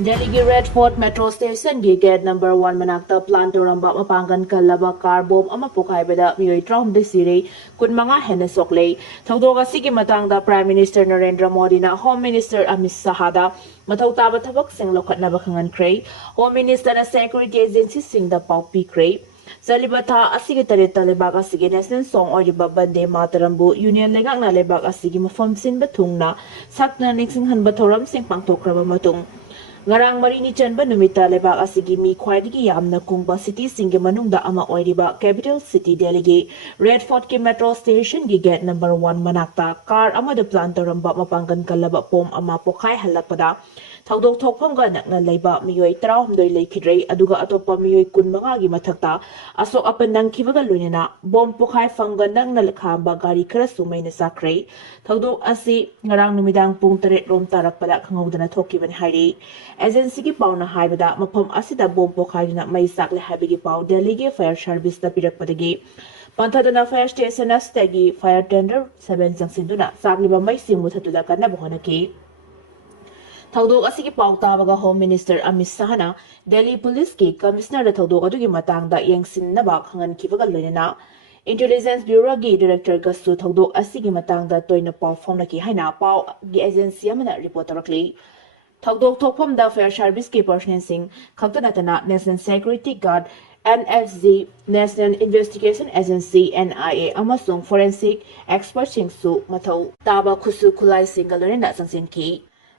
Delhi Red Fort Metro Station gi gate number 1 manakta plan toramba mapangan kalaba car bomb ama pokhaibada MIYOI traum siri kunmanga hena sokle thaudoga sigi matangda Prime Minister Narendra Modi na Home Minister Amit Shah da mathau taba thabak sing lokhatna bakhangan kre Home Minister na Security Agency sing da pau pi kre Salibata asigi tareta lebak asigi national song oriba bande matarambu union legak na lebak asigi mafam sin bathungna sakna nixing han bathoram sing pangtokraba matung Ngarang marini chanba numita lebak asigi mi khwaidigi yamna kungba city singe manungda ama oiriba capital city Delhi gi Red Fort ki metro station gi gate number 1 manakta car amada plan toramba mapangan kalaba pom ama pokhai halakpada Thawdok thokphamga nakna leiba MIYOI 13 leikhidrai aduga atopa MIYOI 15 gi mathakta asok apanang khibaga loinena bom pokhai famga nakna lakhamba gari khara sumaina sakrai thawdok asi ngarang numidang pung 3 rom tarakpada khangawdana thokibani hairi agency ki pauna haibada mafam asida bom pokhai na mai sakle haibigi pau Delhi gi fire service ta pirakpadagi Panthadana fire station astagi fire tender 7 jangsinduna sakliba mai simuthatula kana bohanaki Thawdok asigi pau tabaga Home Minister Amit Shah na Delhi Police ki Commissioner da thawdok adugi matangda yengsinnaba khangan khibaga loinena Intelligence Bureau gi Director gasu thawdok asigi matangda toina pau phonaki haina pau gi agency amana report tarakli Thawdok thokpham da Fire Service ki personnel sing khaktanatana National Security Guard NFZ National Investigation Agency NIA amasung forensic expert sing su mathau taba khusu khulai singa lorena sangsin ki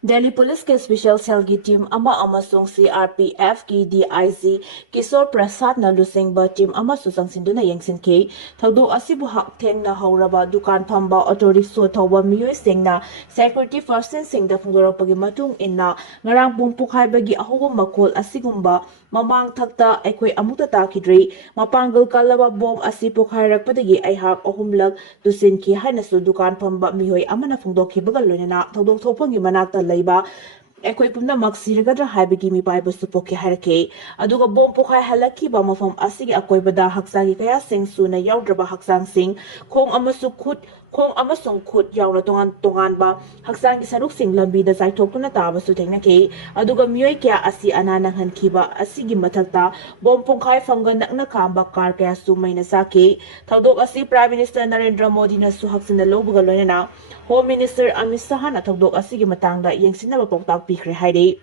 Delhi Police के special cell की team अमसुंग CRPF की DIG किशोर प्रसाद न लुसिंगबा team संसिंदुना यंगसिनखे थौदो असिबु हक्थेंगना हौरबा दुकान फंबा auto rickshaw थौबा मियोय सिंगना security person सिंगदा फुंगरपगी मतुंग इन्ना ngarang pung pukhaibagi ahobo makol asigumba mamang thakta aikoi amuta takidri mapangal kalaba bom asi pukhairakpadagi aihak ahumlak dusinki hainasu dukan phamba miyoy amana phungdokhibaga loinana thodok thophangi manakta leiba Ekoi pumna maksiragadra haibagi mi pai basu poke harake aduga bom pokhai halaki ba mafam asigi akoi bada haksangi kaya sing suna yaudraba haksang sing khong amasu khut yaura tongan ba haksang ki saruk sing lambi da sai thokuna ta basu thengna ke aduga miyoi kya asi anana han khiba asigi mathakta bom pokhai famga nakna khamba kar kaya su maina sake thodok asi Prime Minister Narendra Modi na su haksina lobuga loinana Home Minister Amit Shah na thodok asigi matangda yengsinaba poktak pikre haire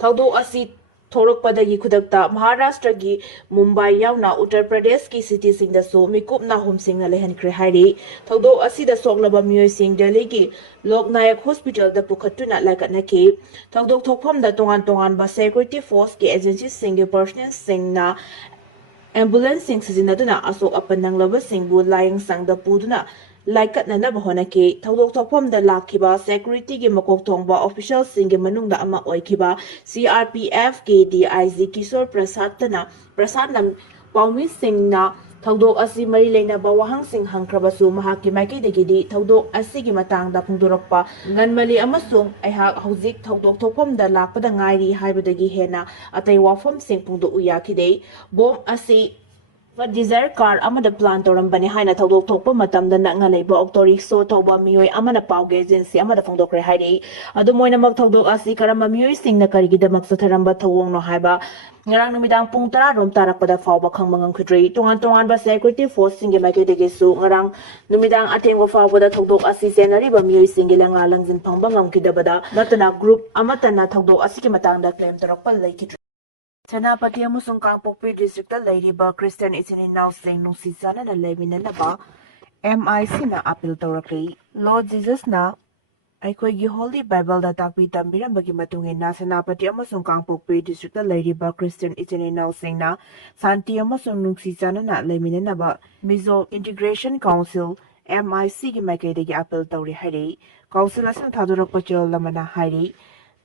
thodok asi thorokpadagi khudakta Maharashtra gi Mumbai yauna Uttar Pradesh ki city sing da so mikupna hom sing na lehan kre haire thodok asi da soklaba miyoy sing Delhi gi Loknayak Hospital da pukhatuna laikatna ke thodok thokpham da tongan ba security force ki agency sing personnel sing na ambulance sing SIJINNADUNA asok apanang laba sing bu layang sang da puduna Laikat na nabahona ke thawdok thokpham da lakhiba security gi makok thongba official sing ge manung da ama oikiba CRPF ke DIG Kishore Prasad lam Paumi Singh na thawdok asi mari leina ba wahang sing hangkraba su mahaki maiki degi di thawdok asi gi matang da phungdorokpa nganmali amasung aihak hauzik thawdok thokpham da lakpada ngairi haibadagi hena atai wafam sing phungdo uyakide bom asi Desire car amada plan torambani haina thawdok thokpa matamda nakna leiba auto rickshaw thawba miyoi amana pauge agency amada phongdokre hairi adu moina mak thawdok asi karama miyoi singna karigidamak satharamba thawong no haiba ngarang numidang pung 10 rom tarakpada fawba khangmangang khudri tongan ba security force singe makedege su ngarang numidang atengwa fawbada thawdok asi senari ba miyoi singe langa langjin phangba ngamkidabada natana group amatana thawdok asi ki matangda claim tarakpal leikhi Chanapati amusung Kangpokpi district leiriba Christian isininaw sing nungsisana na leiminanaba MIC na appeal tawrakli Lord Jesus na Aikoigi Holy Bible da takpi tambirambagi matungin na Chanapati amusung Kangpokpi district leiriba Christian isininaw sing na Santi amusung nungsisana na leiminanaba Mizo Integration Council MIC gi maikaidagi appeal tawri hari Council asang thadurakpa chirol lamana hari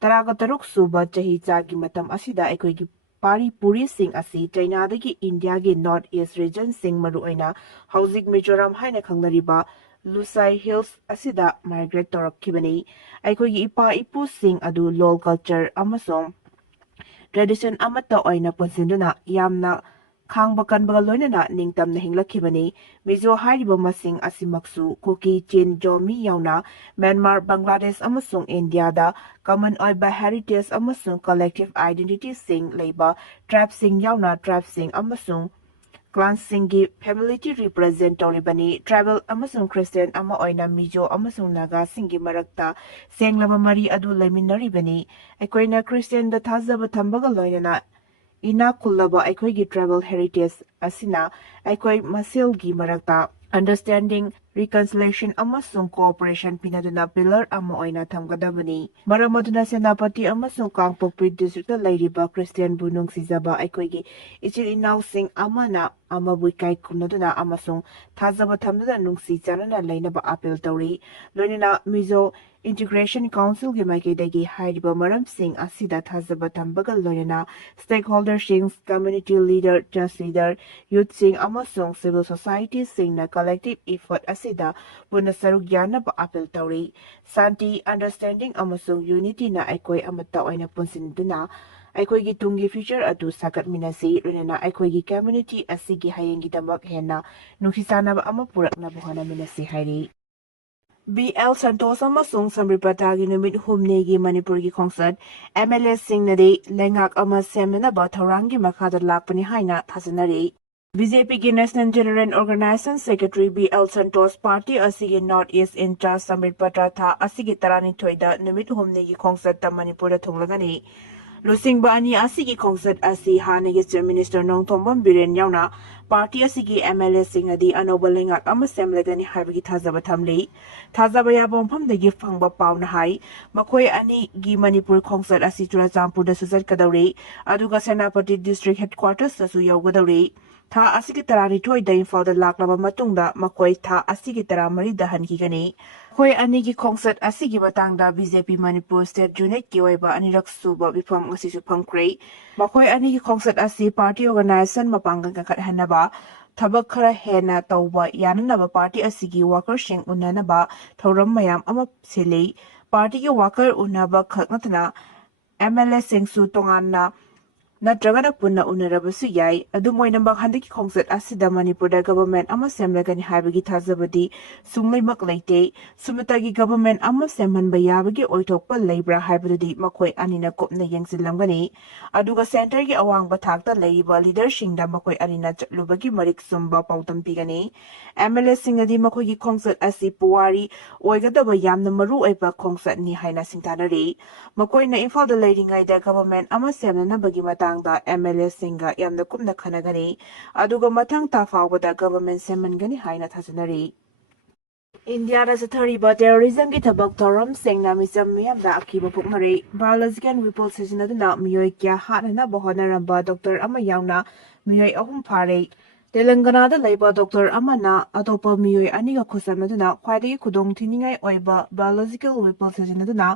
Taraga taruk suba chahi chagi matam asida aikoigi Pari Puri Singh asi China dagi India gi North East region Singh maru aina Hauzik Mizoram haina khangnariba Lusai Hills asida migrate torakhibani aikogi ipa ipu Singh adu lol culture amasong tradition amata oina punsinduna yamna khangba kanbaga loinana ningtamna hinglakibani mizo hairiba masing asimaksu Kuki Chin Jomi yauna Myanmar Bangladesh amasung India da common oiba heritage amasung collective identity sing leiba tribe sing yauna tribe sing amasung clan singi family represent toribani tribal amasung Christian ama oina mizo amasung naga singi marakta senglama mari adu laiminaribani akoina Christian da thazaba thambaga loinana ina kullaba aikoigi tribal heritage asina aikoi maselgi marakta understanding reconciliation amasung cooperation pinaduna pillar ama oina thamgadabani maramaduna senapati amasung kangpokpi district lairiba Christian bunung sijaba aikoigi ichil inau sing amana amabui kai kumnaduna amasung thazaba thamduna nungsi chanana lainaba appeal tawri loinina mizo Integration Council gi maikidagi hairiba maram sing asida thazaba thambaga loinana stakeholder sing community leader just leader youth sing amasung civil society sing na collective effort asida puna saruk yanaba appeal tawri santi understanding amasung unity na aikoi amata oina punsinduna aikoigi tungi future adu sakat minasi runana aikoigi community asigi hayengi damak hena nukhisanaba ama purakna buhana minasi hairi BL Santos amasung Samripatagi numit humnegi Manipurgi concert MLS singnadi lengak ama semnaba tharangi makhada lakpani haina thasanari BJP ki National General Organization Secretary BL Santos Party asigi North East in charge Samripatra tha asigi tarani thoida numit humnegi concert ta Manipur thonglagani Lusingba ani asigi concert asi hanegi Chief Minister Nongthombam Biren yauna party asigi MLS singadi anoba lengak ama semlegani haibagi thazaba thamli thazaba yabom phamdagi phangba pauna hai makoi ani gi Manipur concert asi Churachandpur da sujat kadawri aduga Senapati district headquarters sasu yawgadawri tha asigi tarani thoi da Imphal da laklaba matungda makoi tha asigi taramari da hankigani Hoi anigi concert asigi batangda BJP Manipur State Unit ki oiba anirak suba bifam ngasisu phangkrei makoi anigi concert asi party organization mapangan kakat hanaba thabak khara hena tawba yananaba party asigi worker sing unanaba thoram mayam ama sili party ki worker unaba khaknatna MLS singsu tonganna Natragana punna unarabasu yai adumoinambak handiki concert asida Manipur da government ama semlagani haibagi thazabadi sumlaimak leite sumatagi government ama semhanba yabagi oithokpa leibra haibadudi makoi anina kopna yengsillamgani aduga center gi awangba thakta leiba leadership da makoi anina chatlubagi marik sumba pautam pigani MLS singadi makoi gi concert asi puwari oigadaba yamna maru oiba concert ni haina singtanari makoi na Imphal da leiringai da government ama semna bagi mata da MLS singa yamna kumna khanagani aduga mathang ta fawbada government semangani haina thasanari India da sathariba terrorism gi thabak thoram sengna misam miyamda akiba pukmari biological weapon SIJINNADUNA MIYOI kya HATNABA honaramba Dr. ama yauna MIYOI ahum phare Telangana da leiba Dr. amana atopa MIYOI aniga khusamnaduna khwaidagi khudong thiningai oiba biological weapon SIJINNADUNA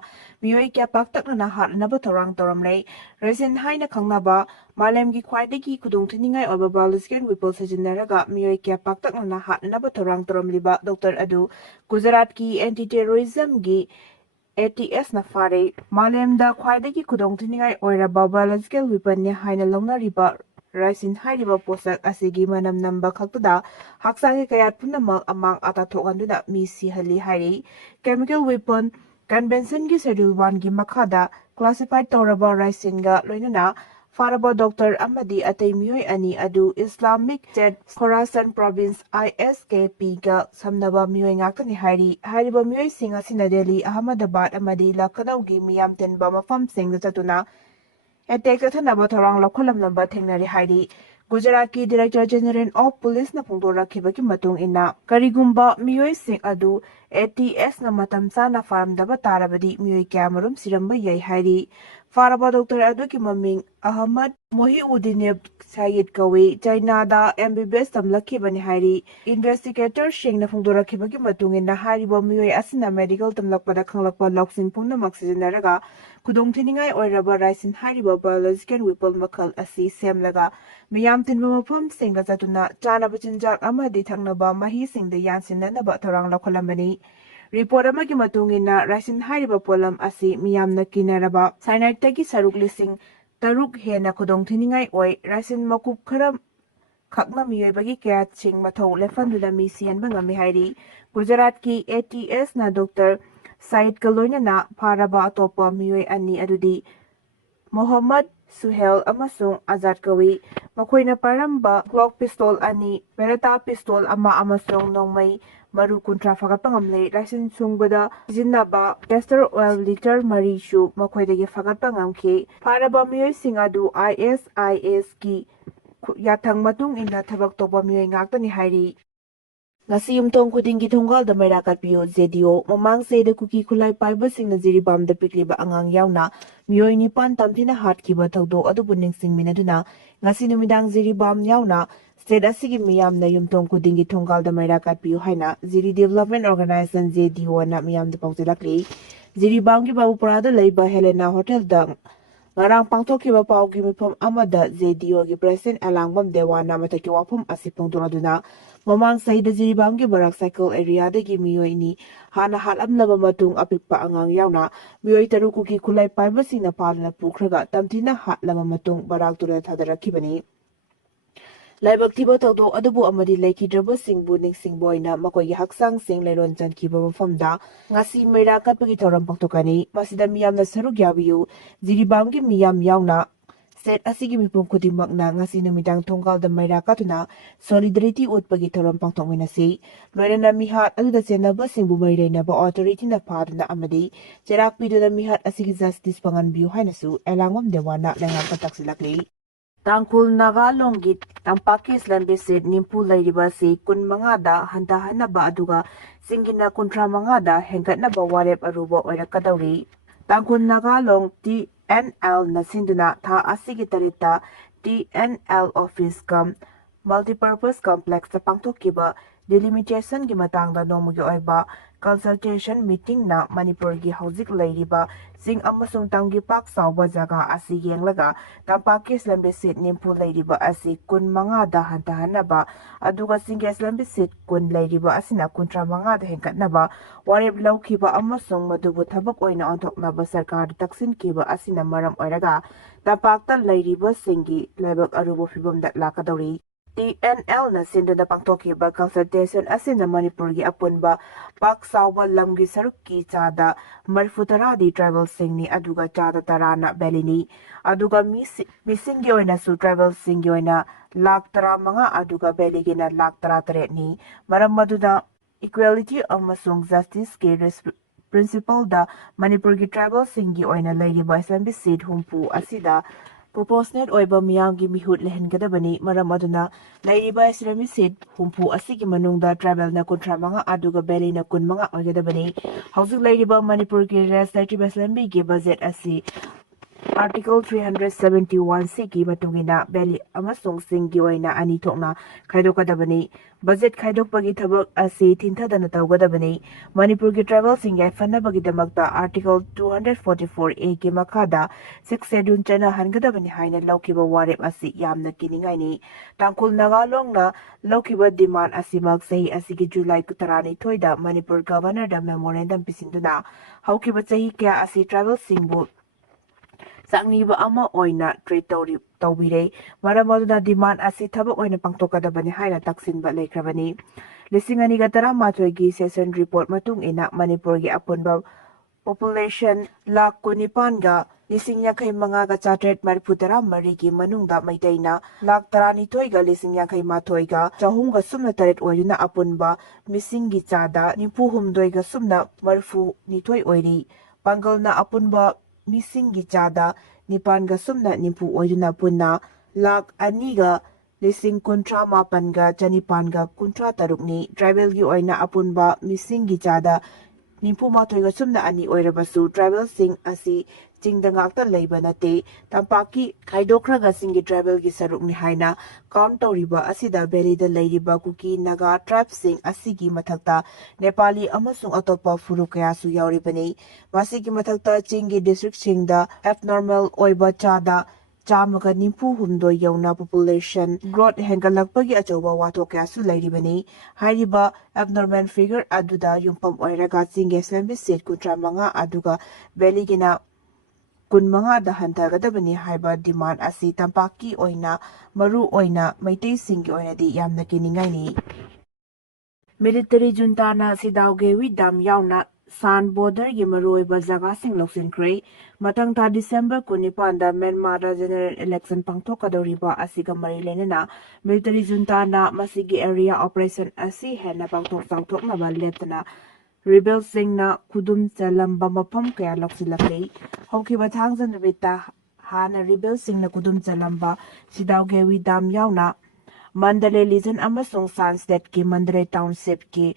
MIYOI kya paktakna HATNABA thorang toramlei resin haina khangnaba malemgi khwaidagi khudong thiningai oiba biological weapon SIJINNARAGA MIYOI kya paktakna HATNABA thorang toramliba Dr. adu Gujarat ki anti-terrorism gi ATS na fare malemda khwaidagi khudong thiningai oiraba biological weapon ne haina lawnariba Raisin hairiba posak asigi manam namba khaktada haksangi kayat punamak amang atathokanduda mi sihali hairi chemical weapon convention gi schedule 1 gi makhada classified tawraba raisinga loinana faraba Dr. amadi atei miyoi ani adu Islamic State Khorasan Province ISKP ga samnaba miyoi ngakani hairi hairiba miyoi singa sina Delhi Ahmedabad amadi Lucknow gi miyam tenba mafam singda chatuna Attack Athanaba Thorang Lokholam number Thengnari Hairi Gujarat ki Director General of Police na phongdorakhibagi matung ina karigumba miyoi sing adu ATS na matam sana farm daba tarabadi miyoi kyamarum siramba yai hairi faraba Dr. adu ki maming Ahmad Mohiuddin Sayed Kawi China da MBBS tamlakhibani hairi investigator shing na phongdorakhibagi matung ina hariba miyoi asina medical tamlakpada khanglakpa loksing pungnamak SIJINNARAGA Kudong thiningai oiraba raisin hairiba biological weapon makhal asi semlaga miyam tinba mafam singa chatuna chanaba chinjak amadi thangnaba mahi singda yansinnanaba thorang lokholambani report amagi matungina raisin hairiba polam asi miyamna kinaraba cyanide tagi saruk lising taruk hena kudong thiningai oi raisin makup khara खकना मियोइबगी कयाचिंग मथौ लेफंदुदा me सियनबा ngami hairi Gujarat की ATS ना doctor Said कलोइना फारबा अतोपा मियोइ अनि अदुदी मोहम्मद सुहेल अमसुंग आजाद कवी मखोइना पारंबा Glock पिस्तौल अनि Beretta पिस्तौल अमा अमसुंग नोंमै मरु कुंट्रा फगतपा ngamle लाइसेंस सुंगबदा सिजिन्नाबा कैस्टर ऑयल लीटर मरीशु मखोइदगी फगतपा ngamखे फारबा मियोइ सिंग अदु ISIS की याथंग मतुंग इना थबक तोपा मियोइ ngakतनि हाइरि ngasi yumtong kudingi thonggal da maira katpiyo zedio mamang seida kuki khulai paiba singna jiribam da pikliba angang yauna miyoi nipan tamthina hatkiba thaudo adubu ningsingminaduna ngasi numidang jiribam yauna state asigi miyamna yumtong kudingi thonggal da maira katpiyo haina jiri development organization zedio na miyam da pawjelakli jiribam gi babu parada leiba helena hotel da ngarang pangthokhiba pawgi mifam amada zedio gi president alangbam dewana mathaki wafam asi pongdoraduna mamang sahida jiribam gi barak cycle area dagi miyoi ni hana halamlaba matung apikpa angang yauna miyoi taruku ki khulai paiba singna palna pukhraga tamthina hatlaba matung barak tura thadarakibani laibak thiba thawdo adubu amadi laikhidraba singbu ningsingboina makoigi haksang sing leiron chankhiba mafamda ngasi meira katpagi thoram paktokani masida miyamna saruk yabiyu jiribam gi miyam yauna set asigi mipum khudimmakna ngasi numidang thonggal da maira katuna solidarity utpagi thoram pangthokminasi loinana mihat aduda chenaba singbu mairena ba authority na phaduna amadi cherak piduna mihat asigi justice pangan biu hainasu elangom dewana lenga pataksilakli tangkul naga longgit tampakis landesit nimpu lairiba si kun mangada handahanaba aduga singina kuntra mangada hengatnaba warep aruba oirakadauri tangkul naga long TNL na sinduna tha asigi tarita TNL office kam multipurpose complex sa pangthokiba delimitation gi matangda nomugi oiba consultation meeting na Manipur gi hauzik lairiba sing amasung tanggi pak sawba jaga asi yenglaga tampakis lambe sit nimpu lairiba asi kun manga da hantahanaba aduga singes lambe sit kun lairiba asina kuntra manga da henkatnaba warep laukhiba amasung madubu thabak oina onthoknaba sarkar taksin kiba asina maram oiraga tampakta lairiba singi laibak arubo fibamda lakadauri TNL na sinduna pangthokiba consultation asina Manipur gi apunba pak sawba lamgi sarukki chada marfutaradi tribal singni aduga chada tarana belini aduga misingi oina su tribal singi oina lakh tara manga aduga beligina lakh tara tare ni maram maduna equality amasung justice ke principle da Manipur gi tribal singi oina lairiba assembly seat humpu asida proportionate oiba miyamgi mihut lehengadabani maram aduna lairiba islamic seat humpu asigi manungda tribal na kuntra manga aduga belly na kun manga oigadabani hauzik lairiba Manipur ki legislative assembly gi budget asi Article 371 sigi matungina belly amasung singi oina ani thokna khaidokadabani budget khaidokpagi thabak asi thintadana tawgadabani Manipur ki tribal singai fanabagi damakta Article 244A ki makhada 6 schedule chana hangadabani haina laukiba warep asi yamna kiningai ni tangkul nagalong na laukiba demand asimak sahi asigi July 12 da Manipur governor da memorandum pisinduna haukiba sahi kya asi tribal singbu Sangniba ama oina trade tawbire maramoduna demand asi thabak oina pangtokadabani haina taksinba leikrabani lisingani gatara mathoi gi session report matung ina Manipur gi apunba population lakh kunipan ga lising yakai manga ga chatret marputara mari gi manungda maitaina lakh tarani thoi ga lising yakai mathoi ga chahum ga sumna taret oina apunba missing gi chada nimpu humdoi ga sumna marfu ni thoi oiri pangalna apunba missing gi chada nipan ga sumna nimpu oiduna punna lakh ani ga lising kuntra mapan ga chanipan ga kuntra tarukni tribal gi oina apunba missing gi chada nimpu mathoi ga sumna ani oirabasu tribal sing asi chingda ngakta leiba nate tampaki khaidokra ga singi tribal gi sarukni haina count toriba asida belly da leiriba kuki naga tribe sing asigi mathakta Nepali amasung atopa furu kaya su yauribani masigi mathakta chingi district singda abnormal oiba chada chamaga nimpu humdo yauna population growth hengalakpagi achoba wato kaya su leiribani hairiba abnormal figure aduda yumpam oiraga chingi assembly seat kutra manga aduga belly gina ꯀꯨꯟꯃꯉꯥꯗ ꯍꯟꯊꯒꯗꯕꯅꯤ ꯍꯥꯏꯕ ꯗꯤꯃꯥꯟ ꯑꯁꯤ ꯇꯝꯄꯥꯛꯀꯤ ꯑꯣꯏꯅ ꯃꯔꯨ ꯑꯣꯏꯅ ꯃꯩꯇꯩꯁꯤꯡꯒꯤ ꯑꯣꯏꯅꯗꯤ ꯌꯥꯝꯅ ꯀꯤꯅꯤꯡꯉꯥꯏꯅꯤ꯫ Military ꯖꯨꯟꯇꯥꯅ ꯁꯤꯗꯥꯎꯒꯦꯋꯤ dam ꯌꯥꯎꯅ ꯁꯥꯟ ꯕꯣꯔꯗꯔꯒꯤ ꯃꯔꯨꯑꯣꯏꯕ ꯖꯒꯥꯁꯤꯡ ꯂꯧꯁꯤꯟꯈ꯭ꯔꯦ꯫ ꯃꯊꯪ ꯊꯥ ꯗꯤꯁꯦꯝꯕꯔ 19ꯗ ꯃ꯭ꯌꯥꯟꯃꯥꯔꯗ ꯖꯦꯅꯔꯦꯜ ꯏꯂꯦꯛꯁꯟ ꯄꯥꯡꯊꯣꯛꯀꯗꯧꯔꯤꯕ ꯑꯁꯤꯒ ꯃꯔꯤ ꯂꯩꯅꯅ ꯃꯤꯂꯤꯇꯔꯤ ꯖꯨꯟꯇꯥꯅ ꯃꯁꯤꯒꯤ ꯑꯦꯔꯤꯌꯥ ꯑꯣꯄꯔꯦꯁꯟ ꯑꯁꯤ ꯍꯦꯟꯅ ꯄꯥꯛꯊꯣꯛ ꯆꯥꯎꯊꯣꯛꯅꯕ ꯂꯦꯞꯇꯅ ꯔꯤꯕꯦꯜꯁꯤꯡꯅ ꯈꯨꯗꯨꯝ ꯆꯜꯂꯝꯕ ꯃꯐꯝ ꯀꯌꯥ ꯂꯧꯁꯤꯜꯂꯛꯂꯤ꯫ ꯍꯧꯈꯤꯕ ꯊꯥꯡꯖ ꯅꯨꯃꯤꯠꯇ ꯍꯥꯟꯅ ꯔꯤꯕꯦꯜꯁꯤꯡꯅ ꯈꯨꯗꯨꯝ ꯆꯜꯂꯝꯕ ꯁꯤꯗꯥꯎꯒꯦꯋꯤ ꯗꯥꯝ ꯌꯥꯎꯅ ꯃꯟꯗꯂꯦ ꯂꯤꯖꯟ ꯑꯃꯁꯨꯡ ꯁꯥꯟꯁꯇꯦꯠꯀꯤ ꯃꯟꯗꯂꯦ ꯇꯥꯎꯟꯁꯤꯞꯀꯤ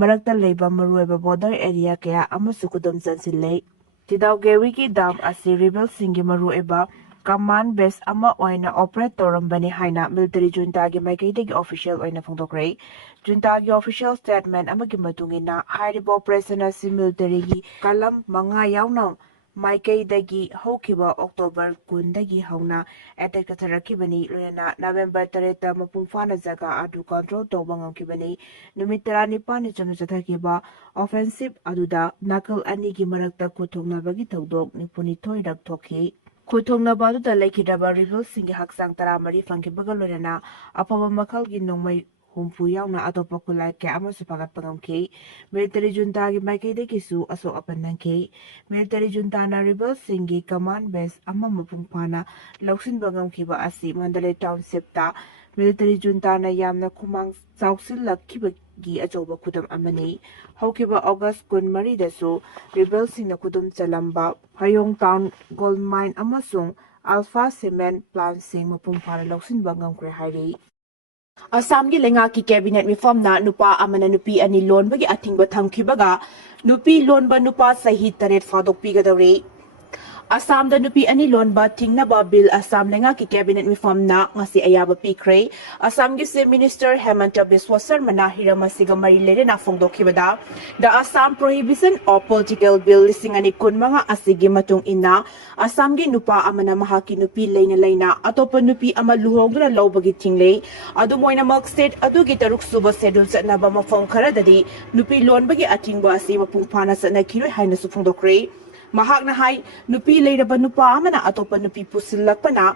ꯃꯔꯛꯇ ꯂꯩꯕ ꯃꯔꯨꯑꯣꯏꯕ ꯕꯣꯔꯗꯔ ꯑꯦꯔꯤꯌꯥ ꯀꯌꯥ ꯑꯃꯁꯨ ꯈꯨꯗꯨꯝ ꯆꯟꯁꯤꯜꯂꯦ꯫ ꯁꯤꯗꯥꯎꯒꯦꯋꯤꯒꯤ ꯗꯥꯝ ꯑꯁꯤ ꯔꯤꯕꯦꯜꯁꯤꯡꯒꯤ ꯃꯔꯨꯑꯣꯏꯕ ꯀꯃꯥꯟ ꯕꯦꯁ ꯑꯃ ꯑꯣꯏꯅ ꯑꯣꯄꯔꯦꯠ ꯇꯧꯔꯝꯕꯅꯤ ꯍꯥꯏꯅ ꯃꯤꯂꯤꯇꯔꯤ ꯖꯨꯟꯇꯥꯒꯤ ꯃꯥꯏꯀꯩꯗꯒꯤ ꯑꯣꯐꯤꯁꯤꯌꯦꯜ ꯑꯣꯏꯅ ꯐꯣꯡꯗꯣꯛꯈ꯭ꯔꯦ꯫ ꯖꯨꯟꯇꯥꯒꯤ ꯑꯣꯐꯤꯁꯤꯌꯦꯜ ꯁ꯭ꯇꯦꯠꯃꯦꯟ ꯑꯃꯒꯤ ꯃꯇꯨꯡ ꯏꯟꯅ ꯍꯥꯏꯔꯤꯕ ꯑꯣꯄꯔꯦꯁꯟ ꯑꯁꯤ ꯃꯤꯂꯤꯇꯔꯤꯒꯤ ꯀꯂꯝ 5 ꯌꯥꯎꯅ ꯃꯥꯏꯀꯩꯗꯒꯤ ꯍꯧꯈꯤꯕ ꯑꯣꯛꯇꯣꯕꯔ 10ꯗꯒꯤ ꯍꯧꯅ ꯑꯦꯇꯦꯛ ꯆꯠꯊꯔꯛꯈꯤꯕꯅꯤ, ꯂꯣꯏꯅꯅ ꯅꯕꯦꯝꯕꯔ 8ꯗ ꯃꯄꯨꯡ ꯐꯥꯅ ꯖꯒꯥ ꯑꯗꯨ ꯀꯟꯇ꯭ꯔꯣꯜ ꯇꯧꯕ ꯉꯝꯈꯤꯕꯅꯤ꯫ ꯅꯨꯃꯤꯠ 19ꯅꯤ ꯆꯨꯝꯅ ꯆꯠꯊꯈꯤꯕ ꯑꯣꯐꯦꯟꯁꯤꯞ ꯑꯗꯨꯗ ꯅꯥꯀꯜ ꯑꯅꯤꯒꯤ ꯃꯔꯛꯇ ꯈꯨꯠꯊꯣꯛꯅꯕꯒꯤ ꯊꯧꯗꯣꯛ 92ꯔꯛ ꯊꯣꯛꯈꯤ꯫ ꯈꯨꯠꯊꯣꯛꯅꯕ ꯑꯗꯨꯗ ꯂꯩꯈꯤꯗ꯭ꯔꯕ ꯔꯤꯕꯦꯜꯁꯤꯡꯒꯤ ꯍꯛꯆꯥꯡ 13 ꯐꯪꯈꯤꯕꯒ ꯂꯣꯏꯅꯅ ꯑꯐꯕ ꯃꯈꯜꯒꯤ ꯅꯣꯡꯃꯩ 70 ꯌꯥꯎꯅ ꯑꯇꯣꯞꯄ ꯈꯨꯠꯂꯥꯏ ꯀꯌꯥ ꯑꯃꯁꯨ ꯐꯥꯒꯠꯄ ꯉꯝꯈꯤ꯫ ꯃꯤꯂꯤꯇꯔꯤ ꯖꯨꯟꯇꯥꯒꯤ ꯃꯥꯏꯀꯩꯗꯒꯤꯁꯨ ꯑꯁꯣꯛ ꯑꯄꯟ ꯅꯪꯈꯤ꯫ ꯃꯤꯂꯤꯇꯔꯤ ꯖꯨꯟꯇꯥꯅ ꯔꯤꯕꯦꯜꯁꯤꯡꯒꯤ ꯀꯃꯥꯟ ꯕꯦꯁ ꯑꯃ ꯃꯄꯨꯡ ꯐꯥꯅ ꯂꯧꯁꯤꯟꯕ ꯉꯝꯈꯤꯕ ꯑꯁꯤ ꯃꯟꯗꯂꯦ ꯇꯥꯎꯟꯁꯤꯞꯇ ꯃꯤꯂꯤꯇꯔꯤ ꯖꯨꯟꯇꯥꯅ ꯌꯥꯝꯅ ꯈꯨꯃꯥꯡ ꯆꯥꯎꯁꯤꯜꯂꯛꯈꯤꯕꯒꯤ ꯑꯆꯧꯕ ꯈꯨꯗꯝ ꯑꯃꯅꯤ꯫ ꯍꯧꯈꯤꯕ ꯑꯣꯒꯁꯠ 24ꯗꯁꯨ ꯔꯤꯕꯦꯜꯁꯤꯡꯅ ꯈꯨꯗꯨꯝ ꯆꯜꯂꯝꯕ ꯍꯌꯣꯡ ꯇꯥꯎꯟ ꯒꯣꯜꯗ ꯃꯥꯏꯟ ꯑꯃꯁꯨꯡ ꯑꯜꯐꯥ ꯁꯤꯃꯦꯟꯠ ꯄ꯭ꯂꯥꯟꯠꯁꯤꯡ ꯃꯄꯨꯡ ꯐꯥꯅ ꯂꯧꯁꯤꯟꯕ ꯉꯝꯈ꯭ꯔꯦ ꯍꯥꯏꯔꯤ꯫ ꯑꯁꯥꯝꯒꯤ ꯂꯩꯉꯥꯛꯀꯤ ꯀꯦꯕꯤꯅꯦꯠ ꯃꯤꯐꯝꯅ ꯅꯨꯄꯥ ꯑꯃꯅ ꯅꯨꯄꯤ 2 ꯂꯣꯟꯕꯒꯤ ꯑꯊꯤꯡꯕ ꯊꯝꯈꯤꯕꯒ ꯅꯨꯄꯤ ꯂꯣꯟꯕ ꯅꯨꯄꯥ ꯆꯍꯤ 8 ꯐꯥꯗꯣꯛꯄꯤꯒꯗꯧꯔꯤ꯫ ꯑꯁꯥꯝꯗ ꯅꯨꯄꯤ 2 ꯂꯣꯟꯕ ꯊꯤꯡꯅꯕ ꯕꯤꯜ ꯑꯁꯥꯝ ꯂꯩꯉꯥꯛꯀꯤ ꯀꯦꯕꯤꯅꯦꯠ ꯃꯤꯐꯝꯅ ꯉꯁꯤ ꯑꯌꯥꯕ ꯄꯤꯈ꯭ꯔꯦ꯫ ꯑꯁꯥꯝꯒꯤ ꯆꯤꯐ ꯃꯤꯅꯤꯁꯇꯔ ꯍꯦꯃꯟꯇ ꯕꯤꯁ꯭ꯋ ꯁꯔꯃꯅ ꯍꯤꯔꯝ ꯑꯁꯤꯒ ꯃꯔꯤ ꯂꯩꯅꯅ ꯐꯣꯡꯗꯣꯛꯈꯤꯕꯗ the Assam prohibition of political bill 2015 ꯑꯁꯤꯒꯤ ꯃꯇꯨꯡ ꯏꯟꯅ ꯑꯁꯥꯝꯒꯤ ꯅꯨꯄꯥ ꯑꯃꯅ ꯃꯍꯥꯛꯀꯤ ꯅꯨꯄꯤ ꯂꯩꯅ ꯑꯇꯣꯞꯄ ꯅꯨꯄꯤ ꯑꯃ ꯂꯨꯍꯣꯡꯗꯨꯅ ꯂꯧꯕꯒꯤ ꯊꯤꯡꯂꯦ꯫ ꯑꯗꯨꯝ ꯑꯣꯏꯅꯃꯛ ꯁ꯭ꯇꯦꯠ ꯑꯗꯨꯒꯤ 6ꯁꯨꯕ ꯁꯦꯗꯨꯜ ꯆꯠꯅꯕ ꯃꯐꯝ ꯈꯔꯗꯗꯤ ꯅꯨꯄꯤ ꯂꯣꯟꯕꯒꯤ ꯑꯊꯤꯡꯕ ꯑꯁꯤ ꯃꯄꯨꯡ ꯐꯥꯅ ꯆꯠꯅꯈꯤꯔꯣꯏ ꯍꯥꯏꯅꯁꯨ ꯐꯣꯡꯗꯣꯛꯈ꯭ꯔꯦ꯫ ꯃꯍꯥꯛꯅ ꯍꯥꯏ ꯅꯨꯄꯤ ꯂꯩꯔꯕ ꯅꯨꯄꯥ ꯑꯃꯅ ꯑꯇꯣꯞꯄ ꯅꯨꯄꯤ ꯄꯨꯁꯤꯜꯂꯛꯄꯅ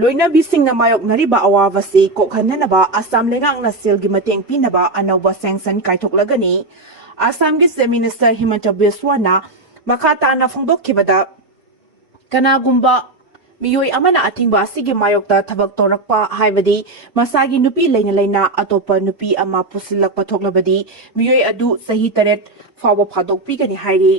ꯂꯣꯏꯅꯕꯤꯁꯤꯡꯅ ꯃꯥꯌꯣꯛꯅꯔꯤꯕ ꯑꯋꯥꯕꯁꯤ ꯀꯣꯛꯍꯟꯅꯅꯕ ꯑꯁꯥꯝ ꯂꯩꯉꯥꯛꯅ ꯁꯦꯜꯒꯤ ꯃꯇꯦꯡ ꯄꯤꯅꯕ ꯑꯅꯧꯕ ꯁꯦꯡꯁꯟ ꯀꯥꯏꯊꯣꯛꯂꯒꯅꯤ꯫ ꯑꯁꯥꯝꯒꯤ ꯆꯤꯐ ꯃꯤꯅꯤꯁꯇꯔ ꯍꯤꯃꯟꯇ ꯕꯤꯁ꯭ꯋꯅ ꯃꯈꯥ ꯇꯥꯅ ꯐꯣꯡꯗꯣꯛꯈꯤꯕꯗ ꯀꯅꯥꯒꯨꯝꯕ ꯃꯤꯑꯣꯏ ꯑꯃꯅ ꯑꯊꯤꯡꯕ ꯑꯁꯤꯒꯤ ꯃꯥꯌꯣꯛꯇ ꯊꯕꯛ ꯇꯧꯔꯛꯄ ꯍꯥꯏꯕꯗꯤ ꯃꯁꯥꯒꯤ ꯅꯨꯄꯤ ꯂꯩꯅ ꯑꯇꯣꯞꯄ ꯅꯨꯄꯤ ꯑꯃ ꯄꯨꯁꯤꯜꯂꯛꯄ ꯊꯣꯛꯂꯕꯗꯤ ꯃꯤꯑꯣꯏ ꯑꯗꯨ ꯆꯍꯤ 8 ꯐꯥꯎꯕ ꯐꯥꯗꯣꯛꯄꯤꯒꯅꯤ ꯍꯥꯏꯔꯤ꯫